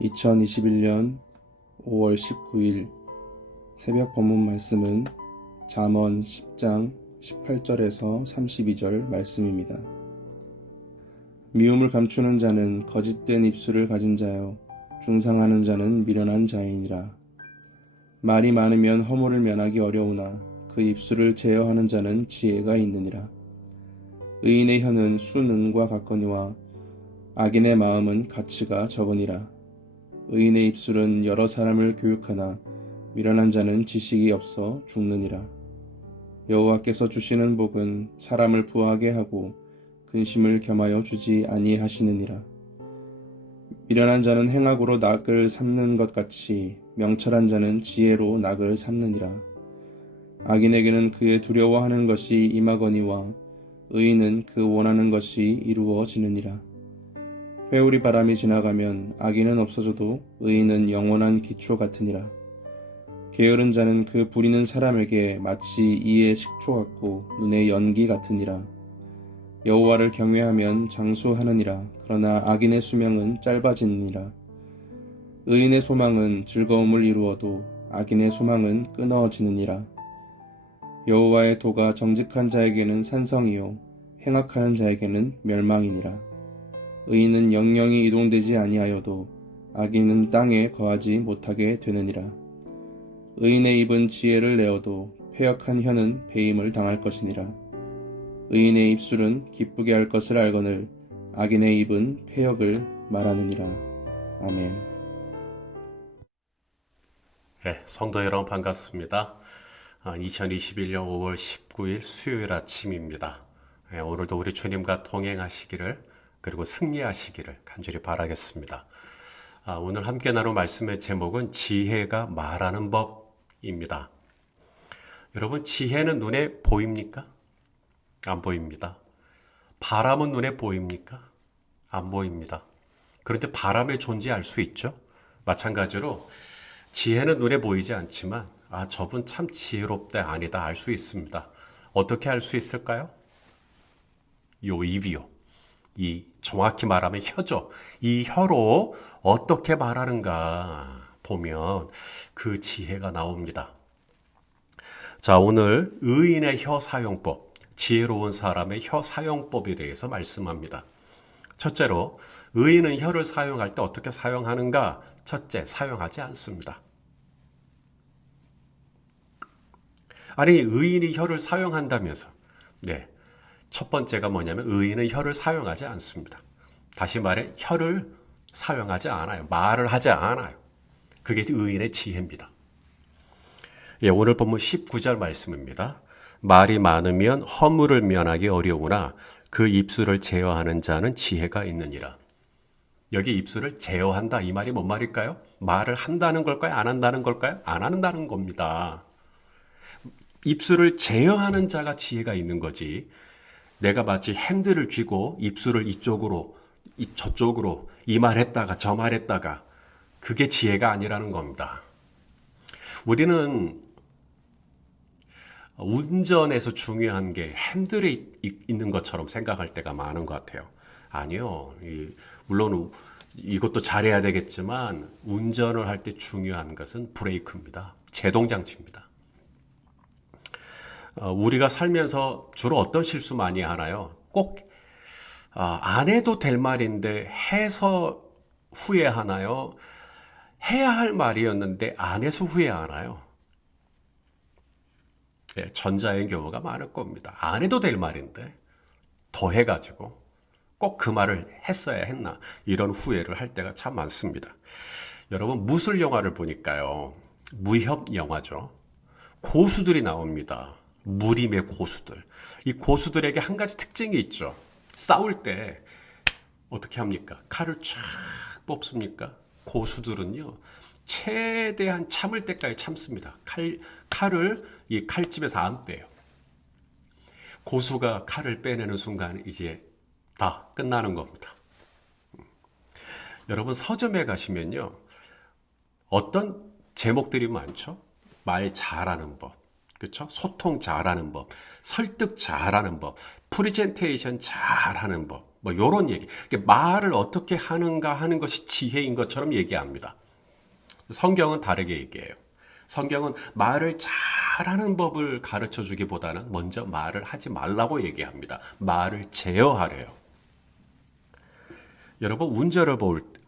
2021년 5월 19일 새벽 본문 말씀은 잠언 10장 18절에서 32절 말씀입니다. 미움을 감추는 자는 거짓된 입술을 가진 자요 중상하는 자는 미련한 자이니라. 말이 많으면 허물을 면하기 어려우나 그 입술을 제어하는 자는 지혜가 있느니라. 의인의 혀는 수능과 같거니와 악인의 마음은 가치가 적으니라. 의인의 입술은 여러 사람을 교육하나 미련한 자는 지식이 없어 죽느니라. 여호와께서 주시는 복은 사람을 부하게 하고 근심을 겸하여 주지 아니하시느니라. 미련한 자는 행악으로 낙을 삼는 것 같이 명철한 자는 지혜로 낙을 삼느니라. 악인에게는 그의 두려워하는 것이 임하거니와 의인은 그 원하는 것이 이루어지느니라. 회오리 바람이 지나가면 악인은 없어져도 의인은 영원한 기초 같으니라. 게으른 자는 그 부리는 사람에게 마치 이의 식초 같고 눈의 연기 같으니라. 여호와를 경외하면 장수하느니라. 그러나 악인의 수명은 짧아지느니라. 의인의 소망은 즐거움을 이루어도 악인의 소망은 끊어지느니라. 여호와의 도가 정직한 자에게는 산성이요 행악하는 자에게는 멸망이니라. 의인은 영영이 이동되지 아니하여도 악인은 땅에 거하지 못하게 되느니라. 의인의 입은 지혜를 내어도 패역한 혀는 배임을 당할 것이니라. 의인의 입술은 기쁘게 할 것을 알거늘 악인의 입은 패역을 말하느니라. 아멘. 네, 성도 여러분 반갑습니다. 2021년 5월 19일 수요일 아침입니다. 오늘도 우리 주님과 동행하시기를 그리고 승리하시기를 간절히 바라겠습니다. 오늘 함께 나눌 말씀의 제목은 지혜가 말하는 법입니다. 여러분, 지혜는 눈에 보입니까? 안 보입니다. 바람은 눈에 보입니까? 안 보입니다. 그런데 바람의 존재 알 수 있죠? 마찬가지로 지혜는 눈에 보이지 않지만 저분 참 지혜롭다 아니다 알 수 있습니다. 어떻게 알 수 있을까요? 요 입이요. 이 정확히 말하면 혀죠. 이 혀로 어떻게 말하는가 보면 그 지혜가 나옵니다. 자, 오늘 의인의 혀 사용법, 지혜로운 사람의 혀 사용법에 대해서 말씀합니다. 첫째로 의인은 혀를 사용할 때 어떻게 사용하는가? 첫째, 사용하지 않습니다. 아니, 의인이 혀를 사용한다면서. 네. 첫 번째가 뭐냐면 의인은 혀를 사용하지 않습니다. 다시 말해 혀를 사용하지 않아요. 말을 하지 않아요. 그게 의인의 지혜입니다. 오늘 본문 19절 말씀입니다. 말이 많으면 허물을 면하기 어려우나 그 입술을 제어하는 자는 지혜가 있느니라. 여기 입술을 제어한다 이 말이 뭔 말일까요? 말을 한다는 걸까요? 안 한다는 걸까요? 안 한다는 겁니다. 입술을 제어하는 자가 지혜가 있는 거지. 내가 마치 핸들을 쥐고 입술을 이쪽으로 저쪽으로 이 말했다가 저 말했다가 그게 지혜가 아니라는 겁니다. 우리는 운전에서 중요한 게 핸들에 있는 것처럼 생각할 때가 많은 것 같아요. 아니요. 물론 이것도 잘해야 되겠지만 운전을 할 때 중요한 것은 브레이크입니다. 제동장치입니다. 우리가 살면서 주로 어떤 실수 많이 하나요? 꼭 안 해도 될 말인데 해서 후회하나요? 해야 할 말이었는데 안 해서 후회하나요? 네, 전자의 경우가 많을 겁니다. 안 해도 될 말인데 더 해가지고 꼭 그 말을 했어야 했나 이런 후회를 할 때가 참 많습니다. 여러분 무술 영화를 보니까요. 무협 영화죠. 고수들이 나옵니다. 무림의 고수들. 이 고수들에게 한 가지 특징이 있죠. 싸울 때 어떻게 합니까? 칼을 쫙 뽑습니까? 고수들은요. 최대한 참을 때까지 참습니다. 칼을 이 칼집에서 안 빼요. 고수가 칼을 빼내는 순간 이제 다 끝나는 겁니다. 여러분 서점에 가시면요. 어떤 제목들이 많죠? 말 잘하는 법. 그렇죠? 소통 잘하는 법, 설득 잘하는 법, 프레젠테이션 잘하는 법. 뭐 요런 얘기. 말을 어떻게 하는가 하는 것이 지혜인 것처럼 얘기합니다. 성경은 다르게 얘기해요. 성경은 말을 잘하는 법을 가르쳐 주기보다는 먼저 말을 하지 말라고 얘기합니다. 말을 제어하래요. 여러분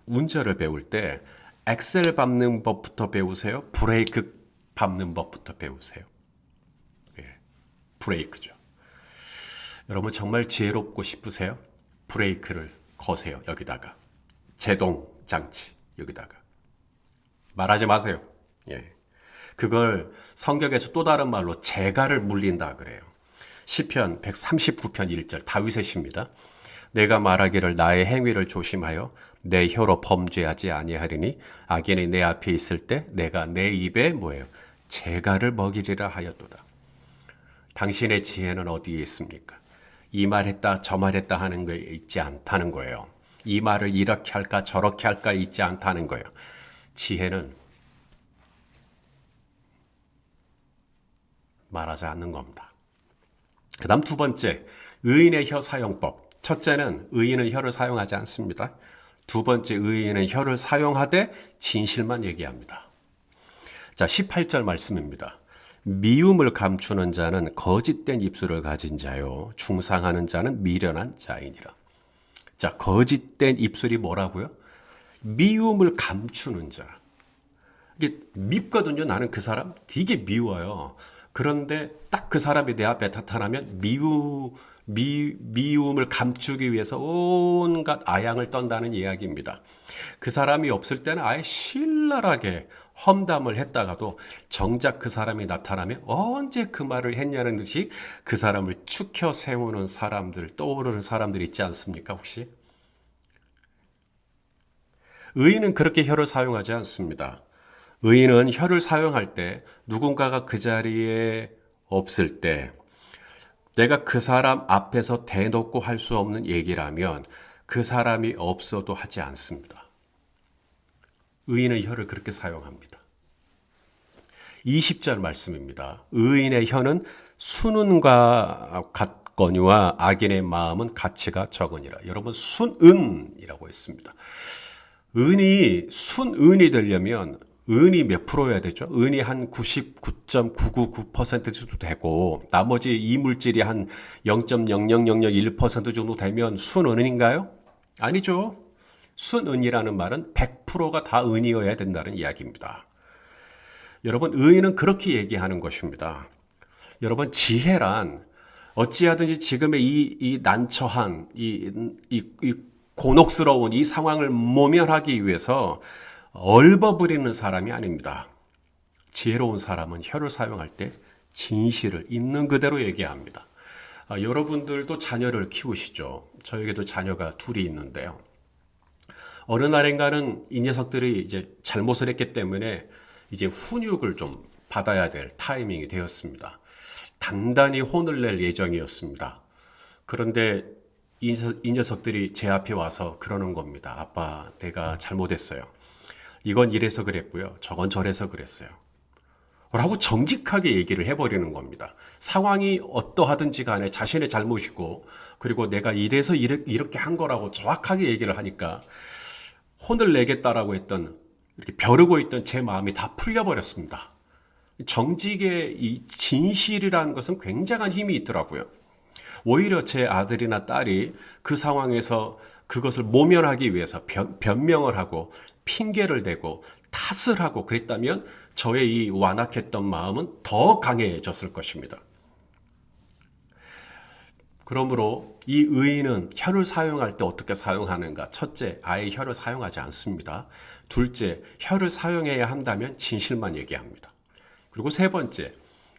운전을 배울 때 엑셀 밟는 법부터 배우세요? 브레이크 밟는 법부터 배우세요? 예, 브레이크죠. 여러분 정말 지혜롭고 싶으세요? 브레이크를 거세요. 여기다가 제동 장치 여기다가 말하지 마세요. 예. 그걸 성경에서 또 다른 말로 재갈을 물린다 그래요. 시편 139편 1절 다윗의 시입니다. 내가 말하기를 나의 행위를 조심하여 내 혀로 범죄하지 아니하리니 악인이 내 앞에 있을 때 내가 내 입에 뭐예요? 재갈을 먹이리라 하였도다. 당신의 지혜는 어디에 있습니까? 이 말했다 저 말했다 하는 거에 있지 않다는 거예요. 이 말을 이렇게 할까 저렇게 할까 있지 않다는 거예요. 지혜는 말하지 않는 겁니다. 그 다음 두 번째, 의인의 혀 사용법. 첫째는 의인은 혀를 사용하지 않습니다. 두 번째, 의인은 혀를 사용하되 진실만 얘기합니다. 자, 18절 말씀입니다. 미움을 감추는 자는 거짓된 입술을 가진 자요. 중상하는 자는 미련한 자이니라. 자, 거짓된 입술이 뭐라고요? 미움을 감추는 자. 이게 밉거든요. 나는 그 사람 되게 미워요. 그런데 딱 그 사람이 내 앞에 나타나면 미움을 감추기 위해서 온갖 아양을 떤다는 이야기입니다. 그 사람이 없을 때는 아예 신랄하게 험담을 했다가도 정작 그 사람이 나타나면 언제 그 말을 했냐는 듯이 그 사람을 추켜 세우는 사람들, 떠오르는 사람들 있지 않습니까, 혹시? 의인은 그렇게 혀를 사용하지 않습니다. 의인은 혀를 사용할 때 누군가가 그 자리에 없을 때 내가 그 사람 앞에서 대놓고 할 수 없는 얘기라면 그 사람이 없어도 하지 않습니다. 의인의 혀를 그렇게 사용합니다. 20절 말씀입니다. 의인의 혀는 순은과 같거니와 악인의 마음은 가치가 적으니라. 여러분 순은이라고 했습니다. 은이 순은이 되려면 은이 몇 프로여야 되죠? 은이 한 99.999% 정도 되고 나머지 이물질이 한 0.00001% 정도 되면 순은인가요? 아니죠. 순은이라는 말은 100%가 다 은이어야 된다는 이야기입니다. 여러분 의인은 그렇게 얘기하는 것입니다. 여러분 지혜란 어찌하든지 지금의 이 난처한 이 곤혹스러운 이 상황을 모면하기 위해서 얼버무리는 사람이 아닙니다. 지혜로운 사람은 혀를 사용할 때 진실을 있는 그대로 얘기합니다. 여러분들도 자녀를 키우시죠. 저에게도 자녀가 둘이 있는데요. 어느 날인가는 이 녀석들이 이제 잘못을 했기 때문에 이제 훈육을 좀 받아야 될 타이밍이 되었습니다. 단단히 혼을 낼 예정이었습니다. 그런데 이 녀석들이 제 앞에 와서 그러는 겁니다. 아빠, 내가 잘못했어요. 이건 이래서 그랬고요. 저건 저래서 그랬어요. 라고 정직하게 얘기를 해버리는 겁니다. 상황이 어떠하든지 간에 자신의 잘못이고 그리고 내가 이래서 이렇게 한 거라고 정확하게 얘기를 하니까 혼을 내겠다라고 했던 이렇게 벼르고 있던 제 마음이 다 풀려버렸습니다. 정직의 이 진실이라는 것은 굉장한 힘이 있더라고요. 오히려 제 아들이나 딸이 그 상황에서 그것을 모면하기 위해서 변명을 하고 핑계를 대고 탓을 하고 그랬다면 저의 이 완악했던 마음은 더 강해졌을 것입니다. 그러므로 이 의인은 혀를 사용할 때 어떻게 사용하는가? 첫째, 아예 혀를 사용하지 않습니다. 둘째, 혀를 사용해야 한다면 진실만 얘기합니다. 그리고 세 번째,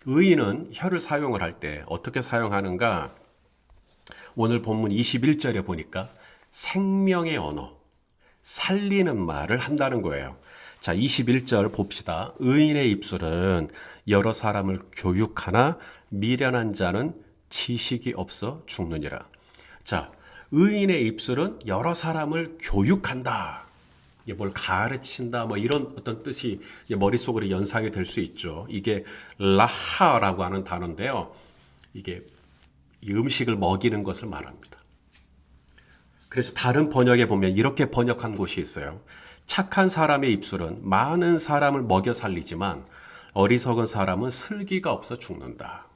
의인은 혀를 사용을 할 때 어떻게 사용하는가? 오늘 본문 21절에 보니까 생명의 언어, 살리는 말을 한다는 거예요. 자, 21절 봅시다. 의인의 입술은 여러 사람을 교육하나 미련한 자는 지식이 없어 죽느니라. 자, 의인의 입술은 여러 사람을 교육한다. 이게 뭘 가르친다, 뭐 이런 어떤 뜻이 머릿속으로 연상이 될 수 있죠. 이게 라하라고 하는 단어인데요. 이게 이 음식을 먹이는 것을 말합니다. 그래서 다른 번역에 보면 이렇게 번역한 곳이 있어요. 착한 사람의 입술은 많은 사람을 먹여 살리지만 어리석은 사람은 슬기가 없어 죽는다.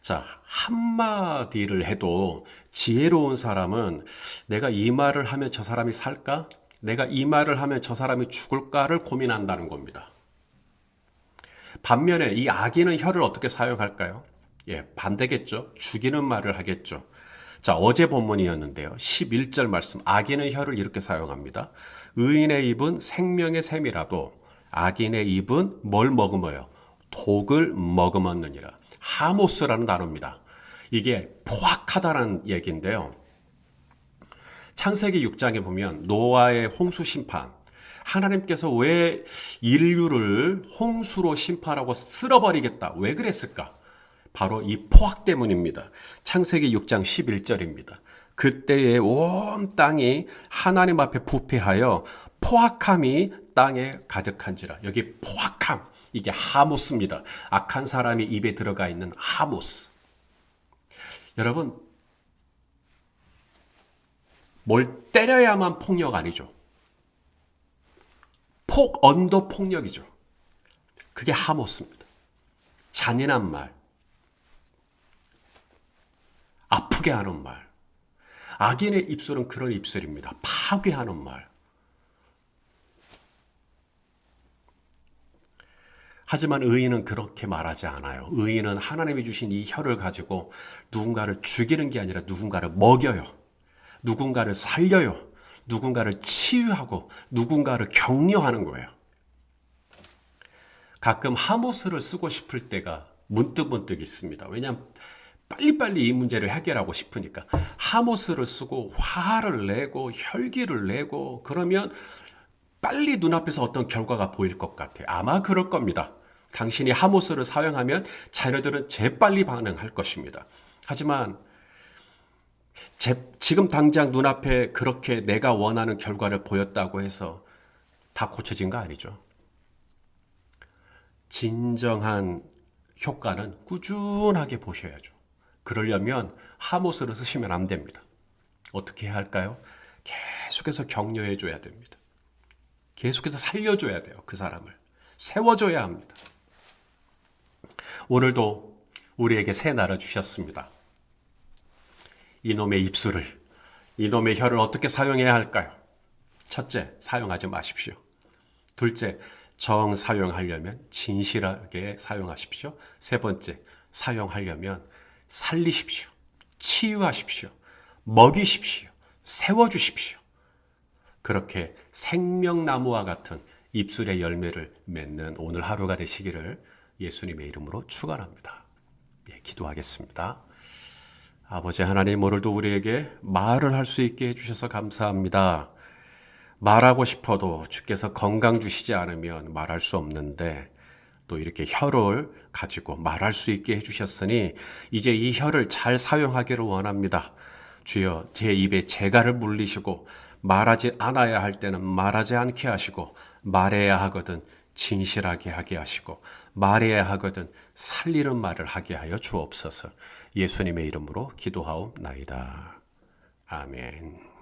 자, 한마디를 해도 지혜로운 사람은 내가 이 말을 하면 저 사람이 살까? 내가 이 말을 하면 저 사람이 죽을까를 고민한다는 겁니다. 반면에 이 악인은 혀를 어떻게 사용할까요? 예, 반대겠죠. 죽이는 말을 하겠죠. 자, 어제 본문이었는데요. 11절 말씀. 악인은 혀를 이렇게 사용합니다. 의인의 입은 생명의 샘이라도 악인의 입은 뭘 머금어요? 독을 머금었느니라. 하모스라는 단어입니다. 이게 포악하다라는 얘기인데요. 창세기 6장에 보면 노아의 홍수 심판, 하나님께서 왜 인류를 홍수로 심판하고 쓸어버리겠다. 왜 그랬을까? 바로 이 포악 때문입니다. 창세기 6장 11절입니다. 그때에 온 땅이 하나님 앞에 부패하여 포악함이 땅에 가득한지라. 여기 포악함, 이게 하모스입니다. 악한 사람이 입에 들어가 있는 하모스. 여러분, 뭘 때려야만 폭력 아니죠. 언더 폭력이죠. 그게 하모스입니다. 잔인한 말, 아프게 하는 말. 악인의 입술은 그런 입술입니다. 파괴하는 말. 하지만 의인은 그렇게 말하지 않아요. 의인은 하나님이 주신 이 혀를 가지고 누군가를 죽이는 게 아니라 누군가를 먹여요. 누군가를 살려요. 누군가를 치유하고 누군가를 격려하는 거예요. 가끔 하모스를 쓰고 싶을 때가 문득 있습니다. 왜냐하면 빨리빨리 이 문제를 해결하고 싶으니까. 하모스를 쓰고 화를 내고 혈기를 내고 그러면 빨리 눈앞에서 어떤 결과가 보일 것 같아요. 아마 그럴 겁니다. 당신이 하모스를 사용하면 자녀들은 재빨리 반응할 것입니다. 하지만 지금 당장 눈앞에 그렇게 내가 원하는 결과를 보였다고 해서 다 고쳐진 거 아니죠. 진정한 효과는 꾸준하게 보셔야죠. 그러려면 하모스를 쓰시면 안 됩니다. 어떻게 해야 할까요? 계속해서 격려해 줘야 됩니다. 계속해서 살려줘야 돼요. 그 사람을. 세워줘야 합니다. 오늘도 우리에게 새 날을 주셨습니다. 이놈의 입술을, 이놈의 혀를 어떻게 사용해야 할까요? 첫째, 사용하지 마십시오. 둘째, 정 사용하려면 진실하게 사용하십시오. 세 번째, 사용하려면 살리십시오. 치유하십시오. 먹이십시오. 세워주십시오. 그렇게 생명나무와 같은 입술의 열매를 맺는 오늘 하루가 되시기를 예수님의 이름으로 축원합니다. 예, 기도하겠습니다. 아버지 하나님, 오늘도 우리에게 말을 할 수 있게 해주셔서 감사합니다. 말하고 싶어도 주께서 건강 주시지 않으면 말할 수 없는데 또 이렇게 혀를 가지고 말할 수 있게 해주셨으니 이제 이 혀를 잘 사용하기를 원합니다. 주여, 제 입에 재갈을 물리시고 말하지 않아야 할 때는 말하지 않게 하시고 말해야 하거든 진실하게 하게 하시고 말해야 하거든 살리는 말을 하게 하여 주옵소서. 예수님의 이름으로 기도하옵나이다. 아멘.